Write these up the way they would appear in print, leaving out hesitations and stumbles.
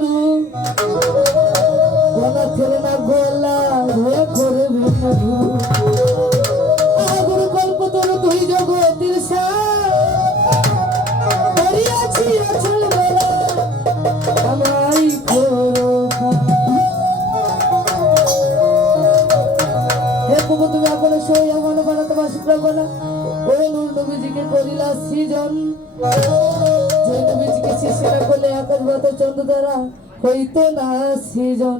নুরু গলা ছেড়ে না গলা হয়ে করবে মধু আগুর গল্প তোর তুই জগতের সারিয়াছি আচল বেলা আমাই করো হে প্রভু তুমি আপন সই আমার বানাতে বাসিত গলা ও নূর নবীজিকে করিলা সৃজন যে নবীজিকে সৃষ্টি করলে আকাশ বাতাস চন্দ্র দ্বারা হইতো না সৃজন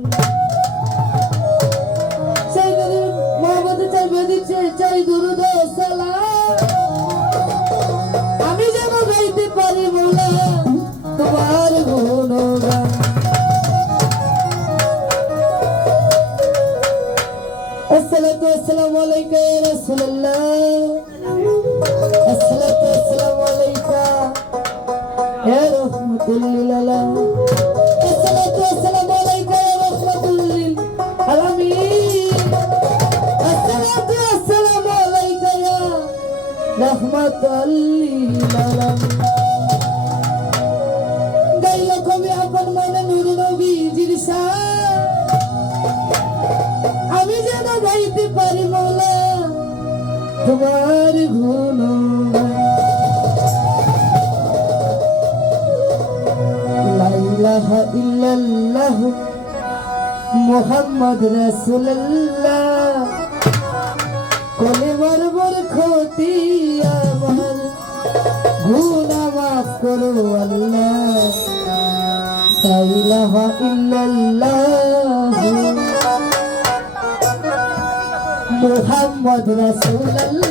সেই নবী মোহাম্মদ চাই বেদি চাই দুরুদ সালাম আমি যেন গাইতে পারি মোলা তোমার গুণগান আসসালাতু আসসালামু আলাইকা ইয়া রাসূলুল্লাহ আসসালাতু আসসালামু আলাইকা ইয়া রাহমাতুল লিল আলামিন আসসালাতু আসসালামু আলাইকা ইয়া রাহমাতুল লিল আলামিন আসসালাতু আসসালামু আলাইকা ইয়া রাহমাতুল লিল আলামিন গাইল কবি আপন মনে নূর নবীজির শান আমি যেন গাইতে পারি মোলা তোমার গুণগান লা ইলাহা ইল্লাল্লাহ মুহাম্মদ রাসূলুল্লাহ কলেমার বরকতি আমার গুনাহ মাফ করো আল্লাহ লা ইলাহা ইল্লাল্লাহ মুহাম্মদ রাসূলুল্লাহ